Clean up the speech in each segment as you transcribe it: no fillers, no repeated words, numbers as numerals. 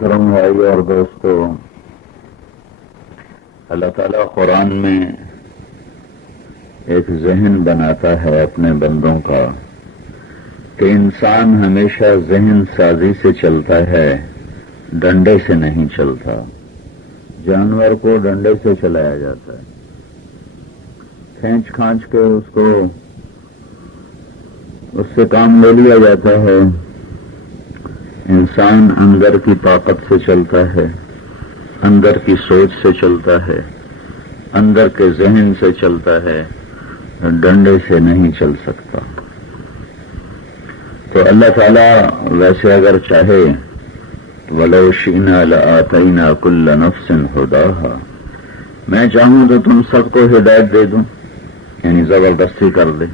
محترم بھائی اور دوستو، اللہ تعالیٰ قرآن میں ایک ذہن بناتا ہے اپنے بندوں کا کہ انسان ہمیشہ ذہن سازی سے چلتا ہے، ڈنڈے سے نہیں چلتا۔ جانور کو ڈنڈے سے چلایا جاتا ہے، کھینچ کھانچ کے اس سے کام لے لیا جاتا ہے۔ انسان اندر کی طاقت سے چلتا ہے، اندر کی سوچ سے چلتا ہے، اندر کے ذہن سے چلتا ہے، ڈنڈے سے نہیں چل سکتا۔ تو اللہ تعالیٰ ویسے اگر چاہے وَلَوْ شِئْنَا لَآتَيْنَا كُلَّ نَفْسٍ هُدَاهَا، میں چاہوں تو تم سب کو ہدایت دے دوں، یعنی زبردستی کر دے،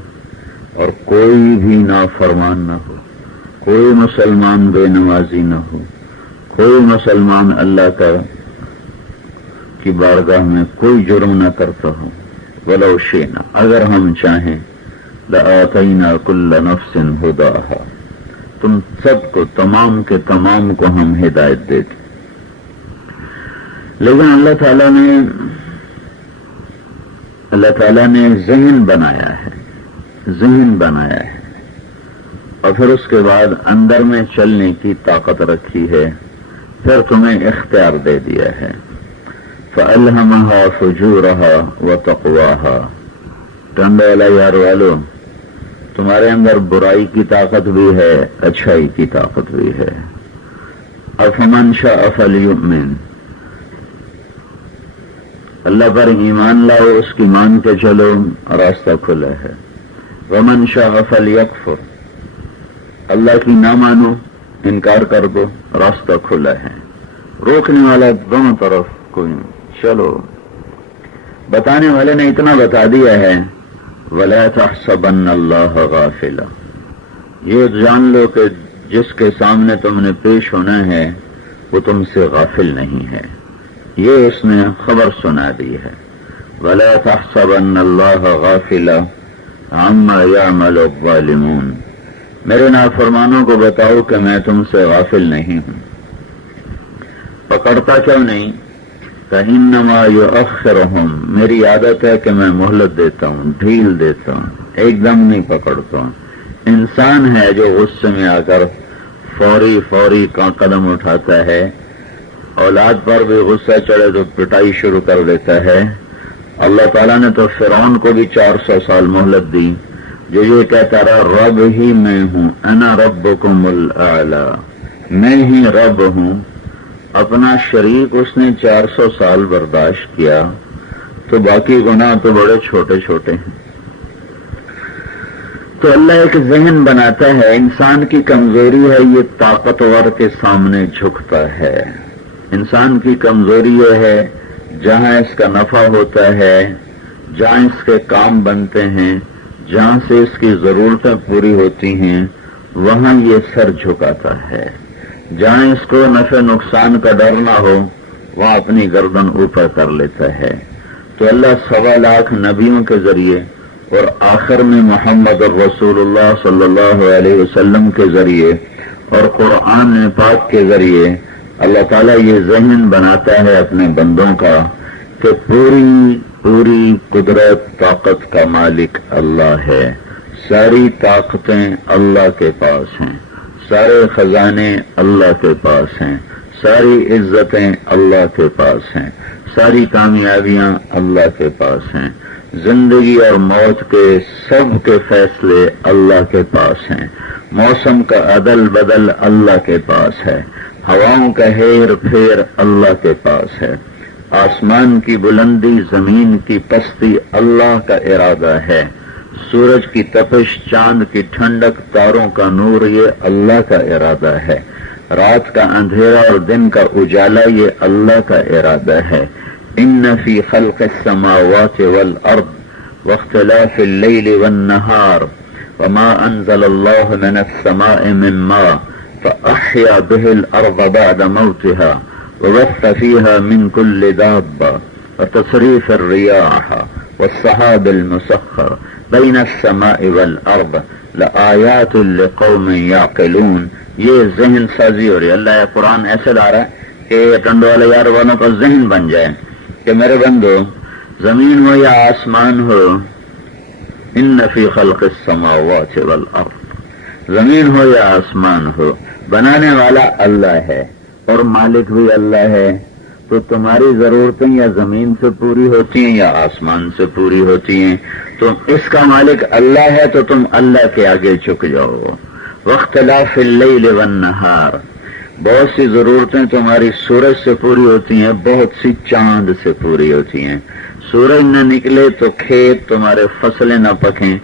اور کوئی بھی نافرمان نہ ہو، کوئی مسلمان بے نمازی نہ ہو، کوئی مسلمان اللہ کی بارگاہ میں کوئی جرم نہ کرتا ہو۔ وَلَوْ شِئْنَا، اگر ہم چاہیں، لَآتَيْنَا كُلَّ نَفْسٍ هُدَاهَا، تم سب کو، تمام کے تمام کو ہم ہدایت دیتے۔ لیکن اللہ تعالیٰ نے ذہن بنایا ہے، اور پھر اس کے بعد اندر میں چلنے کی طاقت رکھی ہے، پھر تمہیں اختیار دے دیا ہے۔ فَأَلْهَمَهَا فُجُورَهَا وَتَقْوَاهَا، ٹنڈے والا یار والو، تمہارے اندر برائی کی طاقت بھی ہے، اچھائی کی طاقت بھی ہے۔ أَفَمَنْ شَاءَ فَلْيُؤْمِنْ، اللہ پر ایمان لاؤ، اس کی مان کے چلو، راستہ کھلا ہے۔ وَمَنْ شَاءَ فَلْيَكْفُرْ، اللہ کی نہ مانو، انکار کر دو، راستہ کھلا ہے۔ روکنے والا دونوں طرف کوئی نہیں، چلو۔ بتانے والے نے اتنا بتا دیا ہے، وَلَا تَحْسَبَنَّ اللَّهَ غَافِلًا، یہ جان لو کہ جس کے سامنے تم نے پیش ہونا ہے وہ تم سے غافل نہیں ہے، یہ اس نے خبر سنا دی ہے۔ وَلَا تَحْسَبَنَّ اللَّهَ غَافِلًا عَمَّا يَعْمَلُ الظَّالِمُونَ، میرے نافرمانوں کو بتاؤ کہ میں تم سے غافل نہیں ہوں۔ پکڑتا کیوں نہیں؟ فَإِنَّمَا يُؤَخِّرُهُمْ، میری عادت ہے کہ میں مہلت دیتا ہوں، ڈھیل دیتا ہوں، ایک دم نہیں پکڑتا ہوں۔ انسان ہے جو غصے میں آ کر فوری کا قدم اٹھاتا ہے، اولاد پر بھی غصہ چڑھے تو پٹائی شروع کر دیتا ہے۔ اللہ تعالیٰ نے تو فرعون کو بھی 400 سال مہلت دی، جو یہ کہتا رہا رب ہی میں ہوں، انا ربکم الاعلی، میں ہی رب ہوں۔ اپنا شریک اس نے 400 سال برداشت کیا، تو باقی گناہ تو بڑے چھوٹے چھوٹے ہیں۔ تو اللہ ایک ذہن بناتا ہے، انسان کی کمزوری ہے یہ طاقتور کے سامنے جھکتا ہے۔ انسان کی کمزوری یہ ہے جہاں اس کا نفع ہوتا ہے، جہاں اس کے کام بنتے ہیں، جہاں سے اس کی ضرورتیں پوری ہوتی ہیں، وہاں یہ سر جھکاتا ہے۔ جہاں اس کو نفع نقصان کا ڈر نہ ہو، وہاں اپنی گردن اوپر کر لیتا ہے۔ تو اللہ 1.25 لاکھ نبیوں کے ذریعے اور آخر میں محمد الرسول اللہ صلی اللہ علیہ وسلم کے ذریعے اور قرآن پاک کے ذریعے اللہ تعالیٰ یہ ذہن بناتا ہے اپنے بندوں کا کہ پوری قدرت طاقت کا مالک اللہ ہے، ساری طاقتیں اللہ کے پاس ہیں، سارے خزانے اللہ کے پاس ہیں، ساری عزتیں اللہ کے پاس ہیں، ساری کامیابیاں اللہ کے پاس ہیں، زندگی اور موت کے سب کے فیصلے اللہ کے پاس ہیں، موسم کا عدل بدل اللہ کے پاس ہے، ہواؤں کا ہیر پھیر اللہ کے پاس ہے، آسمان کی بلندی زمین کی پستی اللہ کا ارادہ ہے، سورج کی تپش چاند کی ٹھنڈک تاروں کا نور یہ اللہ کا ارادہ ہے، رات کا اندھیرا اور دن کا اجالا یہ اللہ کا ارادہ ہے۔ ان فی خلق السماوات والارض واختلاف اللیل والنہار وما انزل اللہ من السماء من ماء فاحیا به الارض بعد موتها وبث فيها من كل دابة وتصريف الرياح والسحاب المسخر بين السماء والأرض لآیات لقوم یعقلون. یہ ذہن سازی ہو رہی ہے. اللہ قرآن ایسے لا رہا ہے کہ ٹنڈو والے یار والوں کا ذہن بن جائے کہ میرے بندو، زمین ہو یا آسمان ہو، ان فی خلق السماوات والارض، زمین ہو یا آسمان ہو، بنانے والا اللہ ہے اور مالک بھی اللہ ہے. تو تمہاری ضرورتیں یا زمین سے پوری ہوتی ہیں یا آسمان سے پوری ہوتی ہیں. تو اس کا مالک اللہ ہے تو تم اللہ کے آگے جھک جاؤ. واختلاف اللیل والنہار، بہت سی ضرورتیں تمہاری سورج سے پوری ہوتی ہیں، بہت سی چاند سے پوری ہوتی ہیں. سورج نہ نکلے تو کھیت تمہارے فصلیں نہ پکیں،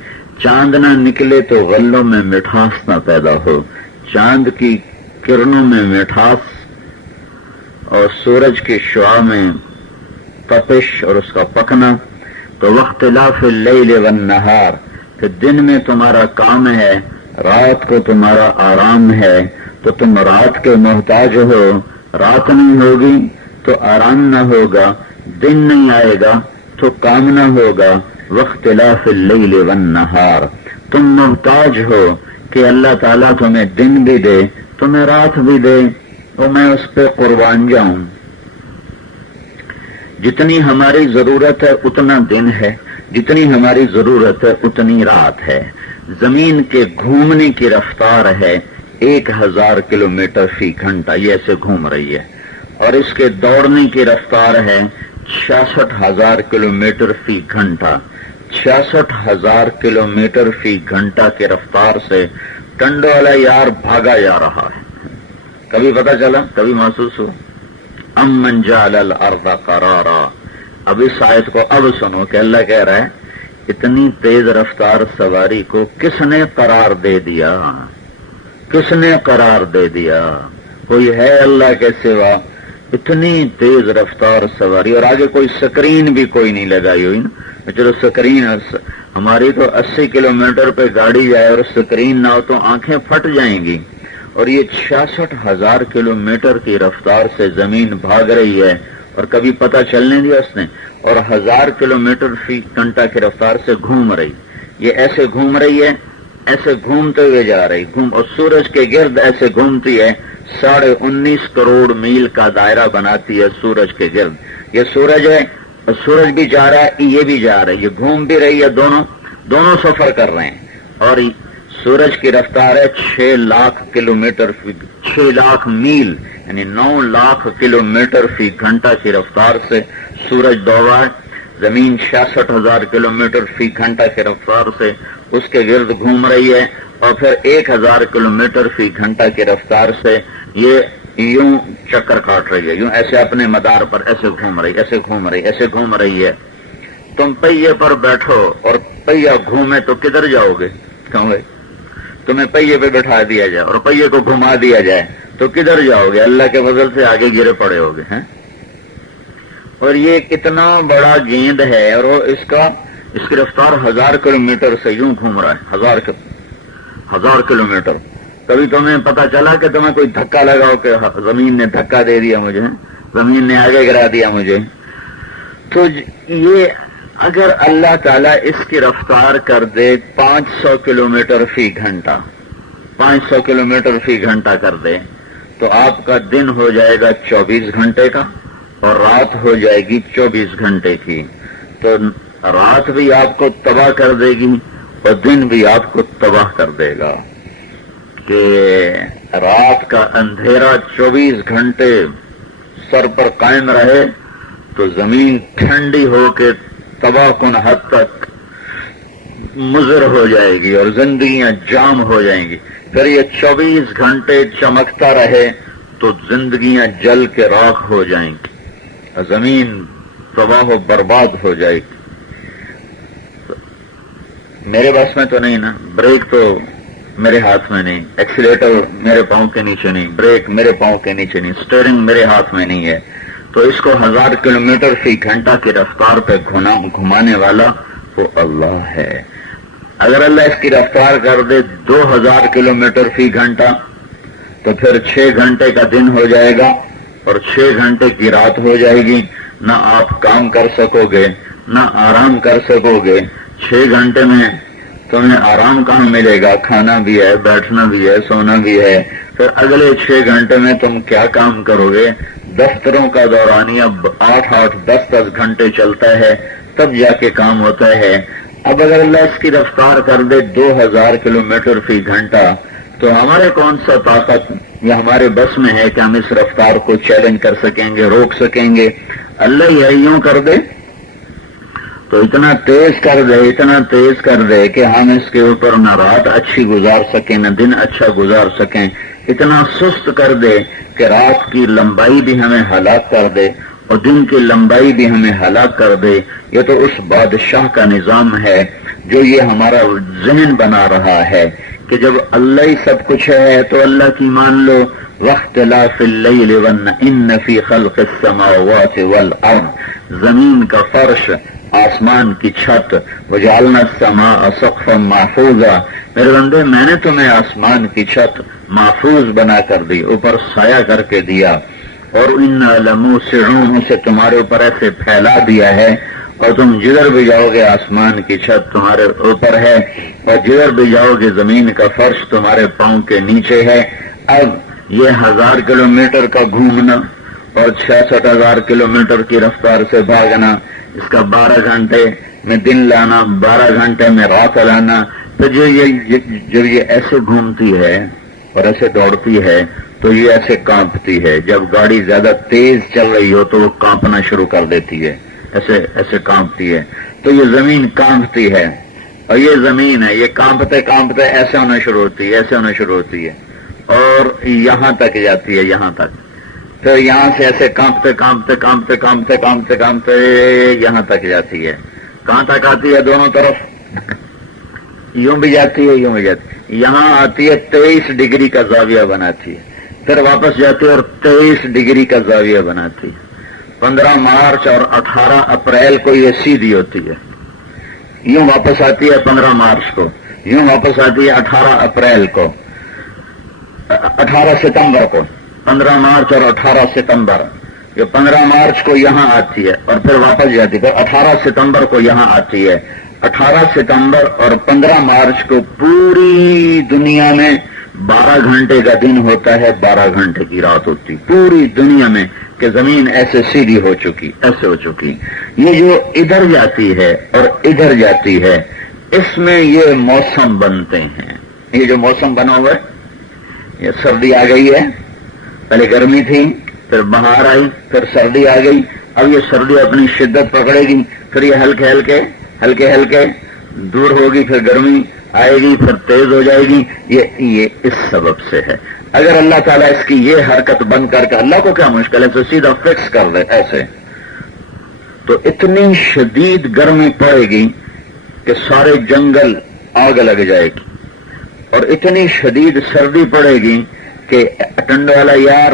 چاند نہ نکلے تو غلوں میں مٹھاس نہ پیدا ہو. چاند کی کرنوں میں مٹھاس اور سورج کی شعاع میں تپش اور اس کا پکنا. تو واختلاف اللیل والنہار، کہ دن میں تمہارا کام ہے، رات کو تمہارا آرام ہے. تو تم رات کے محتاج ہو، رات نہیں ہوگی تو آرام نہ ہوگا، دن نہیں آئے گا تو کام نہ ہوگا. واختلاف اللیل والنہار، تم محتاج ہو کہ اللہ تعالیٰ تمہیں دن بھی دے، تمہیں رات بھی دے، اور میں اس پہ قربان جاؤں. جتنی ہماری ضرورت ہے اتنا دن ہے، جتنی ہماری ضرورت ہے اتنی رات ہے. زمین کے گھومنے کی رفتار ہے 1000 کلومیٹر فی گھنٹہ، یہ ایسے گھوم رہی ہے. اور اس کے دوڑنے کی رفتار ہے 66,000 کلومیٹر فی گھنٹہ. 66,000 کلومیٹر فی گھنٹہ کی رفتار سے ٹنڈو والا یار بھاگا جا رہا ہے. کبھی پتہ چلا، کبھی محسوس ہوا؟ امن جعل الارض قرارا. اب اس آیت کو اب سنو کہ اللہ کہہ رہا ہے اتنی تیز رفتار سواری کو کس نے قرار دے دیا؟ کس نے قرار دے دیا؟ کوئی ہے اللہ کے سوا؟ اتنی تیز رفتار سواری، اور آگے کوئی سکرین بھی کوئی نہیں لگائی ہوئی نا. چلو سکرین، ہماری تو 80 کلومیٹر پہ گاڑی جائے اور سکرین نہ ہو تو آنکھیں پھٹ جائیں گی. اور یہ 66,000 کلومیٹر کی رفتار سے زمین بھاگ رہی ہے اور کبھی پتہ چلنے دیا اس نے. اور 1000 کلومیٹر فی گھنٹہ کی رفتار سے گھوم رہی. یہ ایسے گھوم رہی ہے، ایسے گھومتے ہوئے جا رہی اور سورج کے گرد ایسے گھومتی ہے. 19.5 کروڑ میل کا دائرہ بناتی ہے سورج کے گرد. یہ سورج ہے، سورج بھی جا رہا ہے، یہ بھی جا رہا ہے، یہ گھوم بھی رہی ہے، دونوں سفر کر رہے ہیں. اور سورج کی رفتار ہے 6 لاکھ کلومیٹر فی 6 لاکھ میل، یعنی 9 لاکھ کلومیٹر فی گھنٹہ کی رفتار سے سورج دوڑ رہا ہے. زمین 66,000 کلومیٹر فی گھنٹہ کی رفتار سے اس کے گرد گھوم رہی ہے. اور پھر 1000 کلومیٹر فی گھنٹہ کی رفتار سے یہ یوں چکر کاٹ رہی ہے، یوں ایسے اپنے مدار پر ایسے گھوم رہی، ایسے گھوم رہی، ایسے گھوم رہی ہے. تم پہیے پر بیٹھو اور پہیا گھومے تو کدھر جاؤ گے؟ کہوں گے تمہیں پہیے پہ بٹھا دیا جائے اور پہیے کو گھما دیا جائے تو کدھر جاؤ گے؟ اللہ کے فضل سے آگے گرے پڑے ہوگے ہیں. اور یہ کتنا بڑا گیند ہے، اور اس کی رفتار 1000 کلومیٹر سے یوں گھوم رہا ہے. 1000 کلومیٹر. کبھی تمہیں پتا چلا کہ تمہیں کوئی دھکا لگاؤ کہ زمین نے دھکا دے دیا مجھے، زمین نے آگے گرا دیا مجھے؟ تو یہ اگر اللہ تعالیٰ اس کی رفتار کر دے 500 کلومیٹر فی گھنٹہ، 500 کلومیٹر فی گھنٹہ کر دے، تو آپ کا دن ہو جائے گا 24 گھنٹے کا اور رات ہو جائے گی 24 گھنٹے کی. تو رات بھی آپ کو تباہ کر دے گی اور دن بھی آپ کو تباہ کر دے گا. کہ رات کا اندھیرا 24 گھنٹے سر پر قائم رہے تو زمین ٹھنڈی ہو کے تباہ کن حد تک مضر ہو جائے گی اور زندگیاں جام ہو جائیں گی. پھر یہ 24 گھنٹے چمکتا رہے تو زندگیاں جل کے راکھ ہو جائیں گی، زمین تباہ و برباد ہو جائے گی. میرے بس میں تو نہیں نا، بریک تو میرے ہاتھ میں نہیں، ایکسیلیٹر میرے پاؤں کے نیچے نہیں، بریک میرے پاؤں کے نیچے نہیں، سٹیئرنگ میرے ہاتھ میں نہیں ہے. تو اس کو 1000 کلومیٹر فی گھنٹہ کی رفتار پہ گھمانے والا وہ اللہ ہے. اگر اللہ اس کی رفتار کر دے 2000 کلومیٹر فی گھنٹہ تو پھر 6 گھنٹے کا دن ہو جائے گا اور 6 گھنٹے کی رات ہو جائے گی. نہ آپ کام کر سکو گے، نہ آرام کر سکو گے. 6 گھنٹے میں تمہیں آرام کہاں ملے گا؟ کھانا بھی ہے، بیٹھنا بھی ہے، سونا بھی ہے، پھر اگلے 6 گھنٹے میں تم کیا کام کرو گے؟ دفتروں کا دورانیہ 8-8 10-10 گھنٹے چلتا ہے، تب جا کے کام ہوتا ہے۔ اب اگر اللہ اس کی رفتار کر دے 2000 کلومیٹر فی گھنٹہ، تو ہمارے کون سا طاقت یا ہمارے بس میں ہے کہ ہم اس رفتار کو چیلنج کر سکیں گے، روک سکیں گے؟ اللہ یہ یوں کر دے تو اتنا تیز کر دے، اتنا تیز کر دے کہ ہم اس کے اوپر نہ رات اچھی گزار سکیں نہ دن اچھا گزار سکیں، اتنا سست کر دے کہ رات کی لمبائی بھی ہمیں ہلاک کر دے اور دن کی لمبائی بھی ہمیں ہلاک کر دے۔ یہ تو اس بادشاہ کا نظام ہے جو یہ ہمارا ذہن بنا رہا ہے کہ جب اللہ ہی سب کچھ ہے تو اللہ کی مان لو۔ واختلاف اللیل ان فی خلق السماوات والارض، زمین کا فرش، آسمان کی چھت، وجعلنا السماء سقفا محفوظا، میرے بندے میں نے تمہیں آسمان کی چھت محفوظ بنا کر دی، اوپر سایہ کر کے دیا، اور انا لموسعون اسے تمہارے اوپر ایسے پھیلا دیا ہے، اور تم جدھر بھی جاؤ گے آسمان کی چھت تمہارے اوپر ہے، اور جدھر بھی جاؤ گے زمین کا فرش تمہارے پاؤں کے نیچے ہے۔ اب یہ 1000 کلومیٹر کا گھومنا اور 66,000 کلومیٹر کی رفتار سے بھاگنا، اس کا 12 گھنٹے میں دن لانا، 12 گھنٹے میں رات لانا، تو جب یہ ایسے گھومتی ہے اور ایسے دوڑتی ہے تو یہ ایسے کانپتی ہے۔ جب گاڑی زیادہ تیز چل رہی ہو تو وہ کانپنا شروع کر دیتی ہے، ایسے کانپتی ہے۔ تو یہ زمین کانپتی ہے، اور یہ زمین ہے، یہ کانپتے کانپتے ایسے ہونا شروع ہوتی ہے، ایسے ہونا شروع ہوتی ہے، اور یہاں تک جاتی ہے، یہاں تک، پھر یہاں سے ایسے کانپتے کانپتے کانپتے کانپتے کانپتے کانپتے یہاں تک جاتی ہے۔ کہاں تک آتی ہے؟ دونوں طرف، یوں بھی جاتی ہے، یوں بھی جاتی ہے، یہاں آتی ہے 23 ڈگری کا زاویہ بناتی ہے، پھر واپس جاتی ہے اور 23 ڈگری کا زاویہ بناتی ہے۔ 15 مارچ اور 18 اپریل کو یہ سیدھی ہوتی ہے، یوں واپس آتی ہے 15 مارچ کو، یوں واپس آتی ہے 18 اپریل کو، 18 ستمبر کو، 15 مارچ اور 18 ستمبر، یہ 15 مارچ کو یہاں آتی ہے اور پھر واپس جاتی ہے، پھر 18 ستمبر کو یہاں آتی ہے۔ 18 ستمبر اور 15 مارچ کو پوری دنیا میں 12 گھنٹے کا دن ہوتا ہے، 12 گھنٹے کی رات ہوتی، پوری دنیا میں، کہ زمین ایسے سیدھی ہو چکی، ایسے ہو چکی۔ یہ جو ادھر جاتی ہے اور ادھر جاتی ہے، اس میں یہ موسم بنتے ہیں۔ یہ جو موسم بنا ہوا ہے، یہ سردی آ گئی ہے، پہلے گرمی تھی، پھر بہار آئی، پھر سردی آ گئی، اب یہ سردی اپنی شدت پکڑے گی، پھر یہ ہلکے ہلکے دور ہوگی، پھر گرمی آئے گی، پھر تیز ہو جائے گی۔ یہ اس سبب سے ہے۔ اگر اللہ تعالیٰ اس کی یہ حرکت بند کر کے، اللہ کو کیا مشکل ہے تو سیدھا فکس کر دے ایسے، تو اتنی شدید گرمی پڑے گی کہ سارے جنگل آگ لگ جائے گی، اور اتنی شدید سردی پڑے گی کہ ٹنڈ والا یار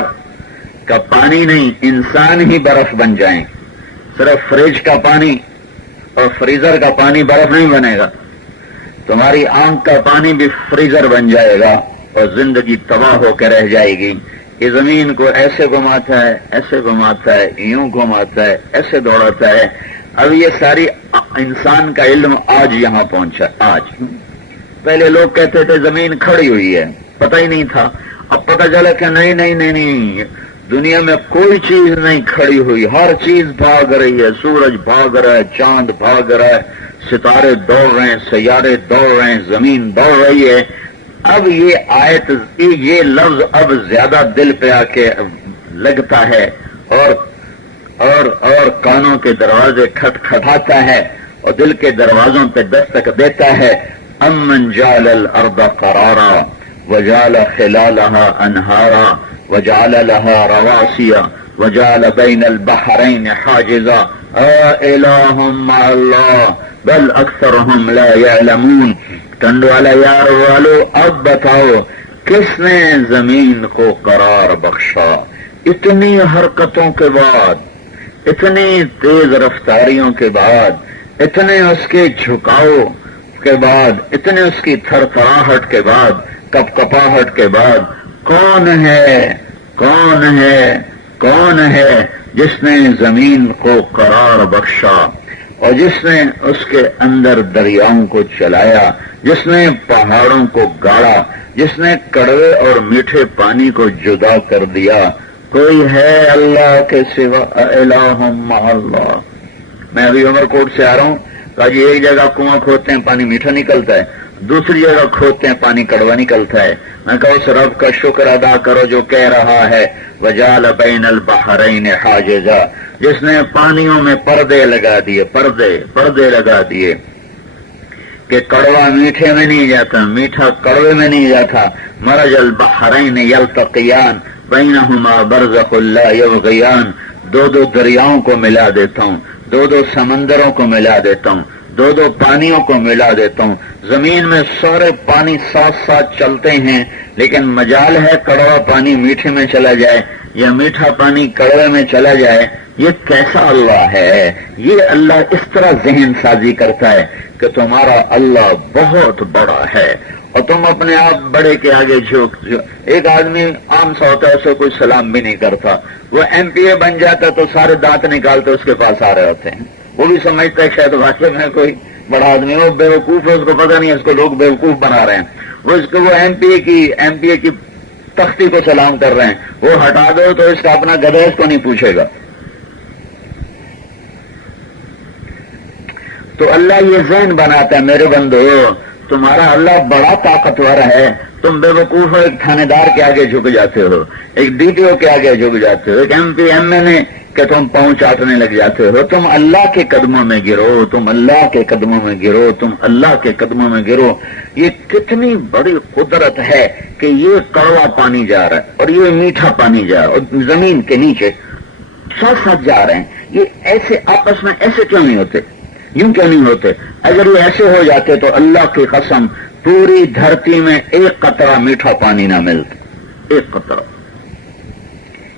کا پانی نہیں، انسان ہی برف بن جائیں۔ صرف فریج کا پانی اور فریزر کا پانی برف نہیں بنے گا، تمہاری آنکھ کا پانی بھی فریزر بن جائے گا اور زندگی تباہ ہو کے رہ جائے گی۔ یہ زمین کو ایسے گھماتا ہے، ایسے گھماتا ہے، یوں گھماتا ہے، ایسے دوڑاتا ہے۔ اب یہ ساری انسان کا علم آج یہاں پہنچا۔ آج پہلے لوگ کہتے تھے زمین کھڑی ہوئی ہے، پتہ ہی نہیں تھا، اب پتہ چلا کہ نہیں، دنیا میں کوئی چیز نہیں کھڑی ہوئی، ہر چیز بھاگ رہی ہے، سورج بھاگ رہا ہے، چاند بھاگ رہا ہے، ستارے دوڑ رہے ہیں، سیارے دوڑ رہے ہیں، زمین دوڑ رہی ہے۔ اب یہ آیت، یہ لفظ اب زیادہ دل پہ آ کے لگتا ہے اور کانوں کے دروازے کھٹکھٹاتا ہے اور دل کے دروازوں پہ دستک دیتا ہے۔ امن جعل الارض قرارا وجعل خلالها انہارا وجعل لها رواسي وجعل بين البحرين حاجزا الہ مع اللہ بل اکثرهم لا يعلمون۔ ٹنڈ والا یار والو، اب بتاؤ کس نے زمین کو قرار بخشا؟ اتنی حرکتوں کے بعد، اتنی تیز رفتاریوں کے بعد، اتنے اس کے جھکاؤ کے بعد، اتنے اس کی تھر تھراہٹ کے بعد، کپکپاہٹ کے بعد، کون ہے جس نے زمین کو قرار بخشا اور جس نے اس کے اندر دریاؤں کو چلایا، جس نے پہاڑوں کو گاڑا، جس نے کڑوے اور میٹھے پانی کو جدا کر دیا. کوئی ہے اللہ کے سوا؟ الہ مع اللہ. میں ابھی عمر کوٹ سے آ رہا ہوں، کہا جی ایک جگہ کنواں کھودتے ہیں پانی میٹھا نکلتا ہے، دوسری جگہ کھودتے ہیں پانی کڑوا نکلتا ہے. میں کہا اس رب کا شکر ادا کرو جو کہہ رہا ہے وجعل بین البحرین حاجزا، جس نے پانیوں میں پردے لگا دیے، پردے لگا دیے کہ کڑوا میٹھے میں نہیں جاتا، میٹھا کڑوے میں نہیں جاتا. مرج البحرین یلتقیان بینہما برزخ لا یبغیان. دو دریاؤں کو ملا دیتا ہوں، دو سمندروں کو ملا دیتا ہوں، دو پانیوں کو ملا دیتا ہوں. زمین میں سارے پانی ساتھ ساتھ چلتے ہیں، لیکن مجال ہے کڑوا پانی میٹھے میں چلا جائے یا میٹھا پانی کڑوے میں چلا جائے. یہ کیسا اللہ ہے؟ یہ اللہ اس طرح ذہن سازی کرتا ہے کہ تمہارا اللہ بہت بڑا ہے اور تم اپنے آپ بڑے کے آگے جھوک. ایک آدمی عام سا ہوتا ہے، اسے کوئی سلام بھی نہیں کرتا، وہ ایم پی اے بن جاتا تو سارے دانت نکالتے اس کے پاس آ رہے ہوتے ہیں. وہ بھی سمجھتا ہے شاید واقعی میں کوئی بڑا آدمی ہے، وہ بیوقوف ہے، اس کو پتہ نہیں ہے اس کو لوگ بیوقوف بنا رہے ہیں. وہ ایم پی اے کی تختی کو سلام کر رہے ہیں. وہ ہٹا دو تو اس کا اپنا گدھا اس کو نہیں پوچھے گا. تو اللہ یہ ذہن بناتا ہے میرے بندو تمہارا اللہ بڑا طاقتور ہے. تم بے وقوف ہو، ایک تھانے دار کے آگے جھک جاتے ہو، ایک ڈی پی او کے آگے جھک جاتے ہو، ایک M P M L A کہ تم پاؤں چاٹنے لگ جاتے ہو. تم اللہ کے قدموں میں گرو، تم اللہ کے قدموں میں گرو، تم اللہ کے قدموں میں گرو. یہ کتنی بڑی قدرت ہے کہ یہ کڑوا پانی جا رہا ہے اور یہ میٹھا پانی جا رہا ہے اور زمین کے نیچے ساتھ ساتھ جا رہے ہیں. یہ ایسے آپس میں ایسے کیوں نہیں ہوتے؟ یوں کیوں نہیں ہوتے؟ اگر یہ ایسے ہو جاتے تو اللہ کی قسم پوری دھرتی میں ایک قطرہ میٹھا پانی نہ ملتا، ایک قطرہ.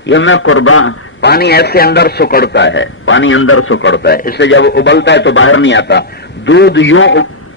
یہ میں قربان پانی ایسے اندر سکڑتا ہے، پانی اندر سکڑتا ہے، اس سے جب ابلتا ہے تو باہر نہیں آتا.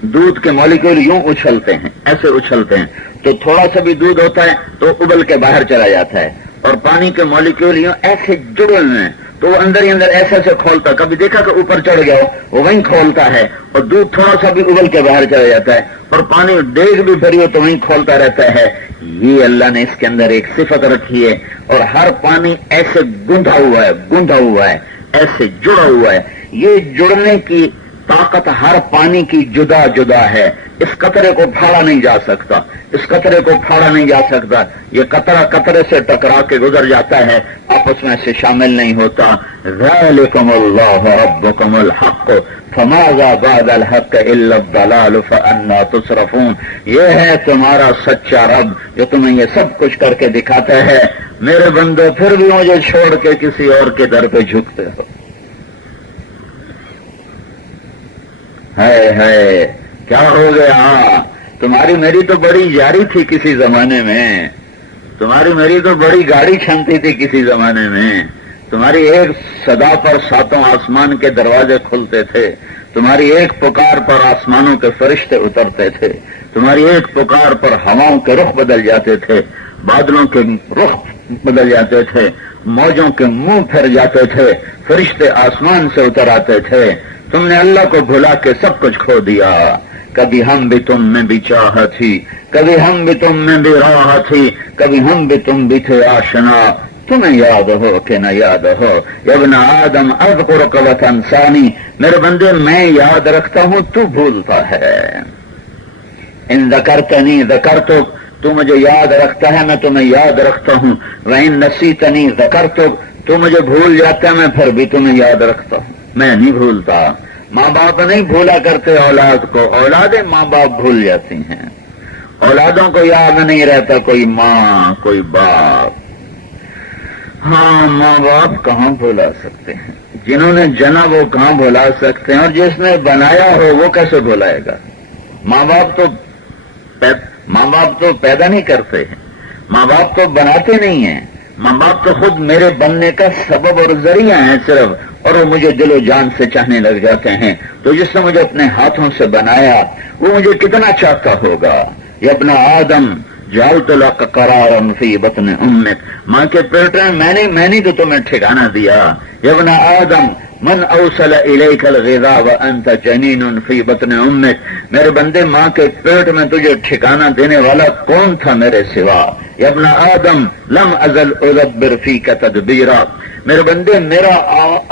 دودھ کے مالیکول یوں اچھلتے ہیں، ایسے اچھلتے ہیں تو تھوڑا سا بھی دودھ ہوتا ہے تو ابل کے باہر چلا جاتا ہے. اور پانی کے مالیکول یوں ایسے جڑے ہوئے ہیں تو وہ اندر ہی اندر ایسے ایسے کھولتا. کبھی دیکھا کہ اوپر چڑھ گیا ہو، وہ وہیں کھولتا ہے اور دودھ تھوڑا سا بھی ابل کے باہر چلا جاتا ہے. اور پانی دیگ بھی بھری ہو تو وہیں کھولتا رہتا ہے. یہ اللہ نے اس کے اندر ایک صفت رکھی ہے. اور ہر پانی ایسے گندھا ہوا ہے، ایسے جڑا ہوا ہے. یہ جڑنے کی طاقت ہر پانی کی جدا جدا ہے. اس قطرے کو پھاڑا نہیں جا سکتا، اس قطرے کو پھاڑا نہیں جا سکتا. یہ قطرہ قطرے سے ٹکرا کے گزر جاتا ہے، آپس میں سے شامل نہیں ہوتا. ذالکم اللہ ربکم الحق فماذا بعد الحق الا الضلال فانا تصرفون. یہ ہے تمہارا سچا رب جو تمہیں یہ سب کچھ کر کے دکھاتا ہے. میرے بندو پھر بھی مجھے چھوڑ کے کسی اور کے در پہ جھکتے ہو. ہے کیا ہو گیا؟ تمہاری میری تو بڑی یاری تھی کسی زمانے میں، تمہاری میری تو بڑی گاڑی چھنتی تھی کسی زمانے میں. تمہاری ایک صدا پر ساتوں آسمان کے دروازے کھلتے تھے، تمہاری ایک پکار پر آسمانوں کے فرشتے اترتے تھے، تمہاری ایک پکار پر ہواؤں کے رخ بدل جاتے تھے، بادلوں کے رخ بدل جاتے تھے، موجوں کے منہ پھر جاتے تھے، فرشتے آسمان سے اتر آتے تھے. تم نے اللہ کو بھلا کے سب کچھ کھو دیا. کبھی ہم بھی تم میں بھی چاہ تھی، کبھی ہم بھی تم میں بھی راہ تھی، کبھی ہم بھی تم بھی تھے آشنا. تمہیں یاد ہو کہ نہ یاد ہو؟ یا ابن آدم اذکرک وتنسانی. میرے بندے میں یاد رکھتا ہوں تو بھولتا ہے. ان ذکرتنی ذکرتک، تو مجھے یاد رکھتا ہے میں تمہیں یاد رکھتا ہوں. وَإِن نَسِيتَنِي ذَكَرْتُكَ، تو مجھے بھول جاتا ہے میں پھر بھی تمہیں یاد رکھتا ہوں. میں نہیں بھولتا. ماں باپ نہیں بھولا کرتے اولاد کو، اولادیں ماں باپ بھول جاتی ہیں. اولادوں کو یاد نہیں رہتا کوئی ماں کوئی باپ. ہاں ماں باپ کہاں بھولا سکتے ہیں؟ جنہوں نے جنا وہ کہاں بھولا سکتے ہیں؟ اور جس نے بنایا ہو وہ کیسے بھولائے گا؟ ماں باپ تو پیدا نہیں کرتے ہیں، ماں باپ تو بناتے نہیں ہیں. ماں باپ تو خود میرے بننے کا سبب اور ذریعہ ہیں صرف، اور وہ مجھے دل و جان سے چاہنے لگ جاتے ہیں. تو جس نے مجھے اپنے ہاتھوں سے بنایا وہ مجھے کتنا چاہتا ہوگا. یا ابن آدم جعلت لك قرارا فی بطن امک، ماں کے پیٹ میں نے تو تمہیں ٹھکانہ دیا. یا ابن آدم من اوصل الیک الغذاء وانت جنین فی بطن امک، میرے بندے ماں کے پیٹ میں تجھے ٹھکانہ دینے والا کون تھا میرے سوا؟ یا ابن آدم لم ازل ادبر فیک تدبیرا، میرے بندے میرا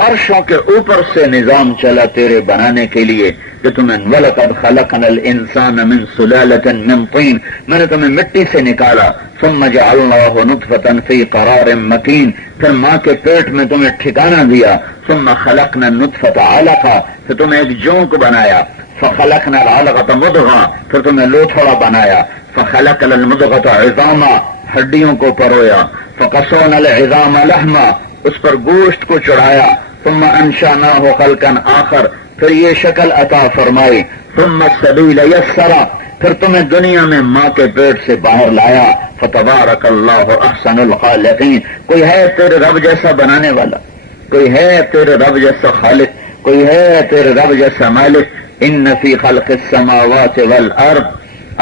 عرشوں کے اوپر سے نظام چلا تیرے بنانے کے لیے کہ تمہیں وَلَقَدْ خَلَقْنَا الْإِنسَانَ مِنْ سُلَالَةٍ مِنْ طِينٍ، میں نے تمہیں مٹی سے نکالا، ثُمَّ جَعَلْنَاهُ نُطْفَةً فِي قَرَارٍ مَكِينٍ، پھر ماں کے پیٹ میں تمہیں ٹھکانہ دیا، ثُمَّ خَلَقْنَا النُّطْفَةَ عَلَقَةً، پھر تمہیں ایک جونک بنایا، فَخَلَقْنَا الْعَلَقَةَ مُضْغَةً، پھر تمہیں لوتھڑا بنایا، فَخَلَقْنَا الْمُضْغَةَ عِظَامًا، ہڈیوں کو پرویا، فَقَسَوْنَا الْعِظَامَ لَحْمًا، اس پر گوشت کو چڑھایا، ثم انشأناه خلقا آخر، پھر یہ شکل عطا فرمائی، ثم السبیل یسرا، پھر تمہیں دنیا میں ماں کے پیٹ سے باہر لایا، فتبارک اللہ احسن الخالقین، کوئی ہے تیرے رب جیسا بنانے والا، کوئی ہے تیرے رب جیسا خالق، کوئی ہے تیرے رب جیسا مالک؟ ان فی خلق السماوات والارض،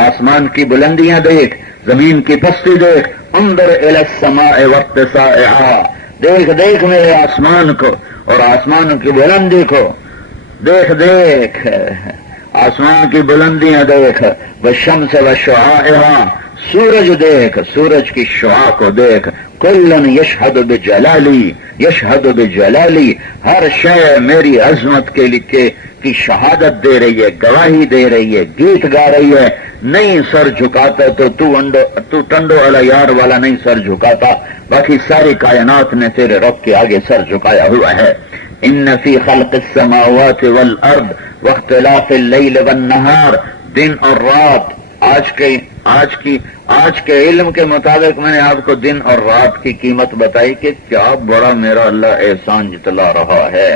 آسمان کی بلندیاں دیکھ، زمین کی پستی دیکھ، انظر الی السماء واتساعها، دیکھ دیکھ میرے آسمان کو اور آسمان کی بلندی کو، دیکھ دیکھ آسمان کی بلندیاں دیکھ، والشمس وشعاعها، سورج دیکھ، سورج کی شعاع کو دیکھ، کلن یشہد بجلالی، یشہد بجلالی، ہر شے میری عظمت کے لیے کی شہادت دے رہی ہے، گواہی دے رہی ہے، گیت گا رہی ہے، نہیں سر جھکاتا تو ٹنڈو والا یار والا نہیں سر جھکاتا، باقی ساری کائنات نے تیرے رب کے آگے سر جھکایا ہوا ہے۔ ان فی خلق السماوات والارض واختلاف اللیل والنہار، دن اور رات، آج کے علم کے مطابق میں نے آپ کو دن اور رات کی قیمت بتائی کہ کیا بڑا میرا اللہ احسان جتلا رہا ہے۔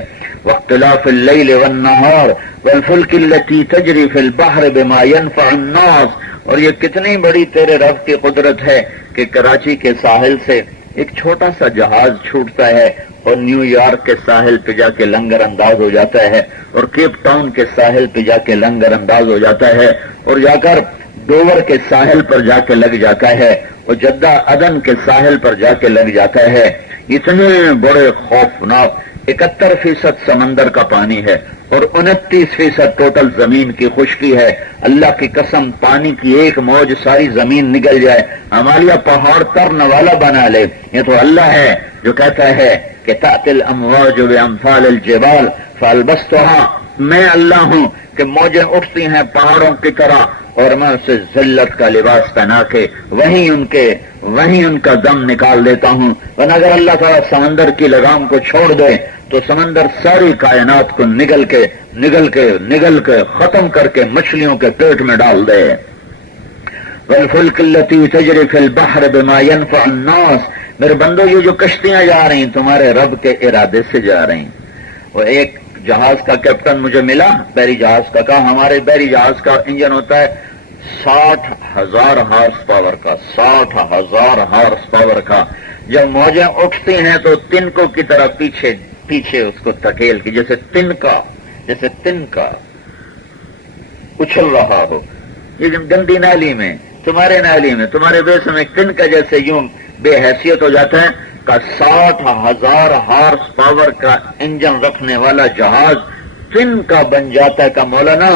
واختلاف اللیل والنہار والفلک التی تجری فی البحر بما ینفع الناس، اور یہ کتنی بڑی تیرے رب کی قدرت ہے کہ کراچی کے ساحل سے ایک چھوٹا سا جہاز چھوٹتا ہے اور نیو یارک کے ساحل پہ جا کے لنگر انداز ہو جاتا ہے، اور کیپ ٹاؤن کے ساحل پہ جا کے لنگر انداز ہو جاتا ہے، اور جا کر ڈوور کے ساحل پر جا کے لگ جاتا ہے، اور جدہ عدن کے ساحل پر جا کے لگ جاتا ہے۔ اتنے بڑے خوفناک 71% سمندر کا پانی ہے اور 29% ٹوٹل زمین کی خشکی ہے۔ اللہ کی قسم، پانی کی ایک موج ساری زمین نگل جائے، ہمالیہ پہاڑ ترن والا بنا لے، یہ تو اللہ ہے جو کہتا ہے کہ تأتی الامواج بامثال الجبال فالبستها، میں اللہ ہوں کہ موجیں اٹھتی ہیں پہاڑوں کی طرح اور میں اسے ذلت کا لباس پہنا کے وہیں ان کا دم نکال دیتا ہوں۔ ورنہ اگر اللہ تعالیٰ سمندر کی لگام کو چھوڑ دے تو سمندر ساری کائنات کو نگل کے ختم کر کے مچھلیوں کے پیٹ میں ڈال دے۔ والفلک التی تجری فی البحر بما ینفع الناس، میرے بندو یہ جو کشتیاں جا رہی ہیں تمہارے رب کے ارادے سے جا رہی ہیں۔ وہ ایک جہاز کا کیپٹن مجھے ملا، بحری جہاز کا، کہا ہمارے بحری جہاز کا انجن ہوتا ہے 60,000 ہارس پاور کا، 60,000 ہارس پاور کا، جب موجیں اٹھتی ہیں تو تنکوں کی طرح پیچھے اس کو تکیل کی، جیسے تنکا اچھل رہا ہو، یہ گندی نالی میں، تمہارے نالی میں، تمہارے بیس میں تنکا جیسے یوں بے حیثیت ہو جاتا ہے، کا 60,000 ہارس پاور کا انجن رکھنے والا جہاز تن کا بن جاتا ہے۔ کہ مولانا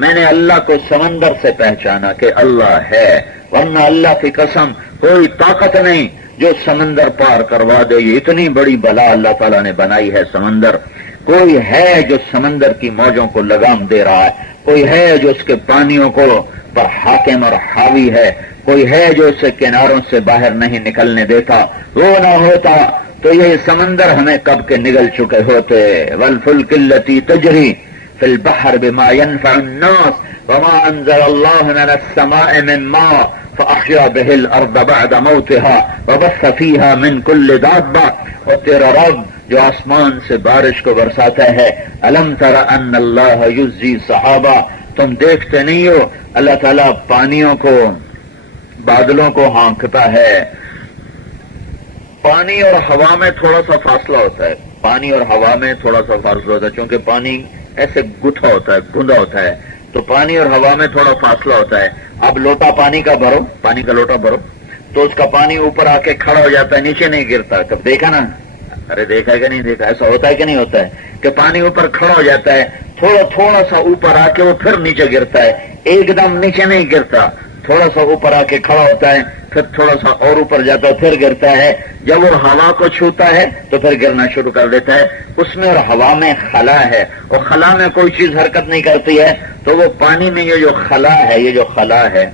میں نے اللہ کو سمندر سے پہچانا کہ اللہ ہے، ورنہ اللہ کی قسم کوئی طاقت نہیں جو سمندر پار کروا دے۔ یہ اتنی بڑی بلا اللہ تعالیٰ نے بنائی ہے سمندر۔ کوئی ہے جو سمندر کی موجوں کو لگام دے رہا ہے، کوئی ہے جو اس کے پانیوں کو پر حاکم اور حاوی ہے، کوئی ہے جو اسے کناروں سے باہر نہیں نکلنے دیتا۔ وہ نہ ہوتا تو یہ سمندر ہمیں کب کے نگل چکے ہوتے۔ والفلک التی تجری فی البحر بما ینفع الناس وما انزل اللہ من السماء من ماء فاحیا به الارض بعد موتها وبث فیها من کل دابہ، اور تیرا رب جو آسمان سے بارش کو برساتا ہے۔ الم تر ان اللہ یزی صحابہ، تم دیکھتے نہیں ہو اللہ تعالیٰ پانیوں کو، بادلوں کو ہانکتا ہے۔ پانی اور ہوا میں تھوڑا سا فاصلہ ہوتا ہے، پانی اور ہوا میں تھوڑا سا فاصلہ ہوتا ہے، چونکہ پانی ایسے گتھا ہوتا ہے، گھندا ہوتا ہے، تو پانی اور ہوا میں تھوڑا فاصلہ ہوتا ہے۔ اب لوٹا پانی کا لوٹا بھرو تو اس کا پانی اوپر آ کے کھڑا ہو جاتا ہے، نیچے نہیں گرتا۔ کب دیکھا نا ارے دیکھا ہے کہ نہیں دیکھا؟ ایسا ہوتا ہے کہ نہیں ہوتا ہے کہ پانی اوپر کھڑا ہو جاتا ہے، تھوڑا سا اوپر آ کے وہ پھر نیچے گرتا ہے، ایک دم نیچے نہیں گرتا، تھوڑا سا اوپر آ کے کھڑا ہوتا ہے، پھر تھوڑا سا اور اوپر جاتا ہے، پھر گرتا ہے، جب وہ ہوا کو چھوتا ہے تو پھر گرنا شروع کر دیتا ہے۔ اس میں اور ہوا میں خلا ہے، اور خلا میں کوئی چیز حرکت نہیں کرتی ہے، تو وہ پانی میں یہ جو خلا ہے، یہ جو خلا ہے،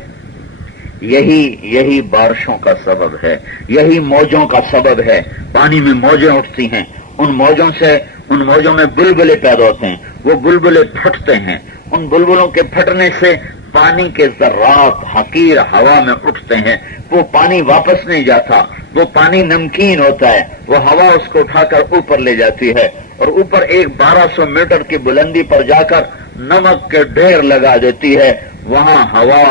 یہی بارشوں کا سبب ہے، یہی موجوں کا سبب ہے۔ پانی میں موجیں اٹھتی ہیں، ان موجوں میں بلبلے پیدا ہوتے ہیں، وہ بلبلے پھٹتے ہیں، ان بلبلوں کے پھٹنے سے پانی کے ذرات حقیر ہوا میں اٹھتے ہیں، وہ پانی واپس نہیں جاتا، وہ پانی نمکین ہوتا ہے، وہ ہوا اس کو اٹھا کر اوپر لے جاتی ہے، اور اوپر 1200 میٹر کی بلندی پر جا کر نمک کے ڈھیر لگا دیتی ہے، وہاں ہوا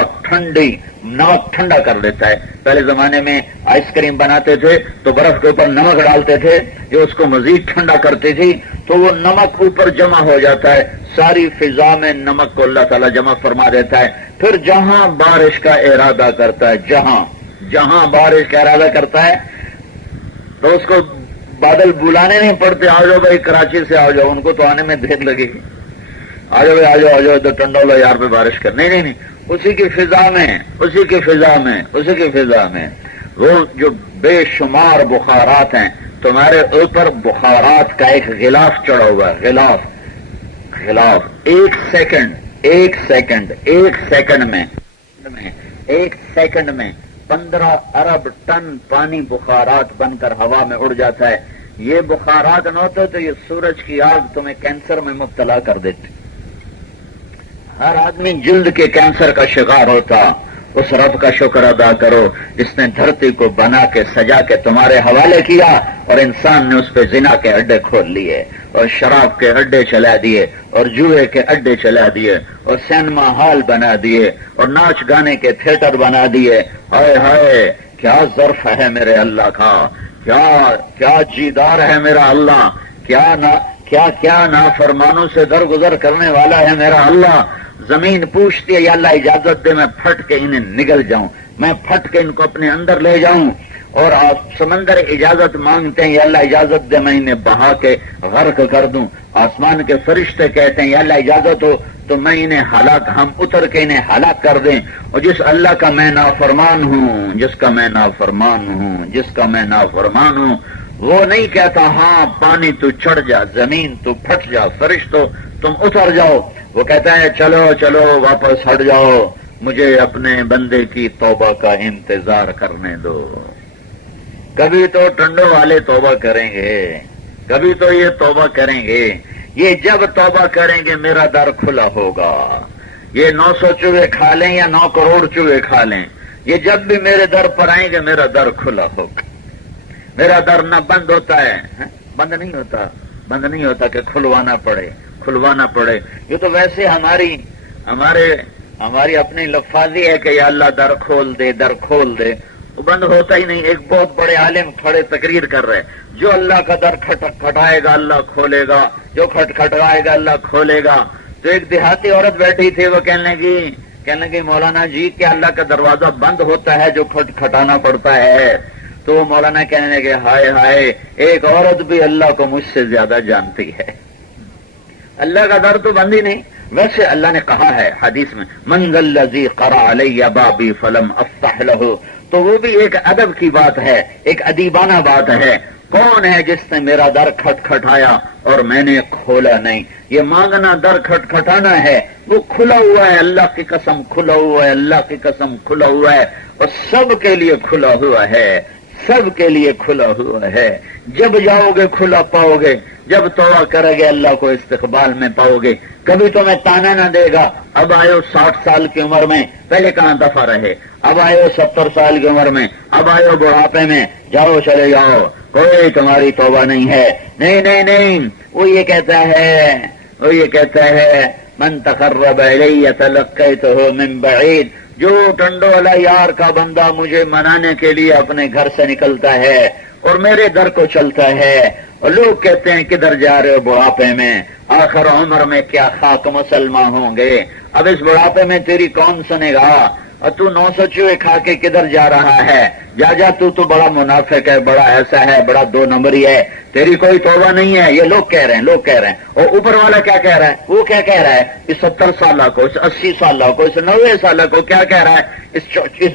نمک ٹھنڈا کر دیتا ہے۔ پہلے زمانے میں آئس کریم بناتے تھے تو برف کے اوپر نمک ڈالتے تھے، جو اس کو مزید ٹھنڈا کرتی تھی، تو وہ نمک اوپر جمع ہو جاتا ہے، ساری فضا میں نمک کو اللہ تعالیٰ جمع فرما دیتا ہے۔ پھر جہاں بارش کا ارادہ کرتا ہے، جہاں بارش کا ارادہ کرتا ہے، تو اس کو بادل بلانے نہیں پڑتے، آ جاؤ بھائی کراچی سے آ جاؤ، ان کو تو آنے میں دیر لگے گی، آ جاؤ بھائی آ جاؤ ادھر ٹنڈولا یار پہ بارش کر، نہیں، اسی کی فضا میں وہ جو بے شمار بخارات ہیں، تمہارے اوپر بخارات کا ایک غلاف چڑھا ہوا ہے، غلاف ایک سیکنڈ میں 15 ارب ٹن پانی بخارات بن کر ہوا میں اڑ جاتا ہے۔ یہ بخارات نہ ہوتے تو یہ سورج کی آگ تمہیں کینسر میں مبتلا کر دیتی، ہر آدمی جلد کے کینسر کا شکار ہوتا۔ اس رب کا شکر ادا کرو جس نے دھرتی کو بنا کے سجا کے تمہارے حوالے کیا، اور انسان نے اس پہ زنا کے اڈے کھول لیے، اور شراب کے اڈے چلا دیے، اور جوئے کے اڈے چلا دیے، اور سینما ہال بنا دیے، اور ناچ گانے کے تھیٹر بنا دیے۔ ہائے ہائے کیا ظرف ہے میرے اللہ کا، کیا جیدار ہے میرا اللہ، کیا نافرمانوں سے درگزر کرنے والا ہے میرا اللہ۔ زمین پوچھتی ہے یا اللہ اجازت دے میں پھٹ کے انہیں نگل جاؤں، میں پھٹ کے ان کو اپنے اندر لے جاؤں، اور سمندر اجازت مانگتے ہیں یا اللہ اجازت دے میں انہیں بہا کے غرق کر دوں۔ آسمان کے فرشتے کہتے ہیں یا اللہ اجازت ہو تو میں انہیں ہم اتر کے انہیں ہلاک کر دیں۔ اور جس اللہ کا میں نافرمان ہوں وہ نہیں کہتا ہاں پانی تو چڑھ جا، زمین تو پھٹ جا، فرشتوں تم اتر جاؤ، وہ کہتا ہے چلو واپس ہٹ جاؤ، مجھے اپنے بندے کی توبہ کا انتظار کرنے دو۔ کبھی تو ٹنڈو والے توبہ کریں گے، کبھی تو یہ توبہ کریں گے، یہ جب توبہ کریں گے میرا در کھلا ہوگا۔ یہ 900 چوہے کھا لیں یا 9 کروڑ چوہے کھا لیں، یہ جب بھی میرے در پر آئیں گے میرا در کھلا ہوگا۔ میرا در نہ بند ہوتا ہے، بند نہیں ہوتا کہ کھلوانا پڑے۔ یہ تو ویسے ہماری اپنی لفاظی ہے کہ یا اللہ در کھول دے، وہ بند ہوتا ہی نہیں۔ ایک بہت بڑے عالم کھڑے تقریر کر رہے، جو اللہ کا در کھٹائے گا اللہ کھولے گا، جو کھٹکھٹائے گا اللہ کھولے گا۔ تو ایک دیہاتی عورت بیٹھی تھی، وہ کہنے لگی مولانا جی کیا اللہ کا دروازہ بند ہوتا ہے جو کھٹکھٹانا پڑتا ہے؟ تو وہ مولانا کہنے لگے ہائے ایک عورت بھی اللہ کو مجھ سے زیادہ جانتی ہے، اللہ کا در تو بند ہی نہیں۔ ویسے اللہ نے کہا ہے حدیث میں من ذا الذی قرأ علی بابی فلم افتح لہ، تو وہ بھی ایک ادب کی بات ہے، ایک ادیبانہ بات ہے۔ کون ہے جس نے میرا در کھٹکھٹایا اور میں نے کھولا نہیں؟ یہ مانگنا در کھٹکھٹانا ہے، وہ کھلا ہوا ہے، اللہ کی قسم کھلا ہوا ہے، اور سب کے لیے کھلا ہوا ہے، جب جاؤ گے کھلا پاؤ گے، جب توبہ کرو گے اللہ کو استقبال میں پاؤ گے۔ کبھی تمہیں تانا نہ دے گا اب آئے 60 سال کی عمر میں، پہلے کہاں دفع رہے، اب آئے 70 سال کی عمر میں، اب آئے بڑھاپے میں، جاؤ چلے جاؤ، کوئی تمہاری توبہ نہیں ہے۔ نہیں، وہ یہ کہتا ہے من تقرب الی تلقیتہ من بعید، جو ٹنڈو والا یار کا بندہ مجھے منانے کے لیے اپنے گھر سے نکلتا ہے اور میرے در کو چلتا ہے، اور لوگ کہتے ہیں کدھر جا رہے ہو بڑھاپے میں، آخر عمر میں کیا خاک مسلمان ہوں گے، اب اس بڑھاپے میں تیری کون سنے گا؟ اور تو 900 چوہے کھا کے کدھر جا رہا ہے؟ جا تو بڑا منافق ہے، بڑا ایسا ہے، بڑا 2 نمبری ہے، تیری کوئی توبہ نہیں ہے. یہ لوگ کہہ رہے ہیں. اور اوپر والا کیا کہہ رہا ہے؟ وہ کیا کہہ رہا ہے؟ اس 70 سالہ کو، اس 80 سالہ کو، اس 90 سالہ کو کیا کہہ رہا ہے؟ اس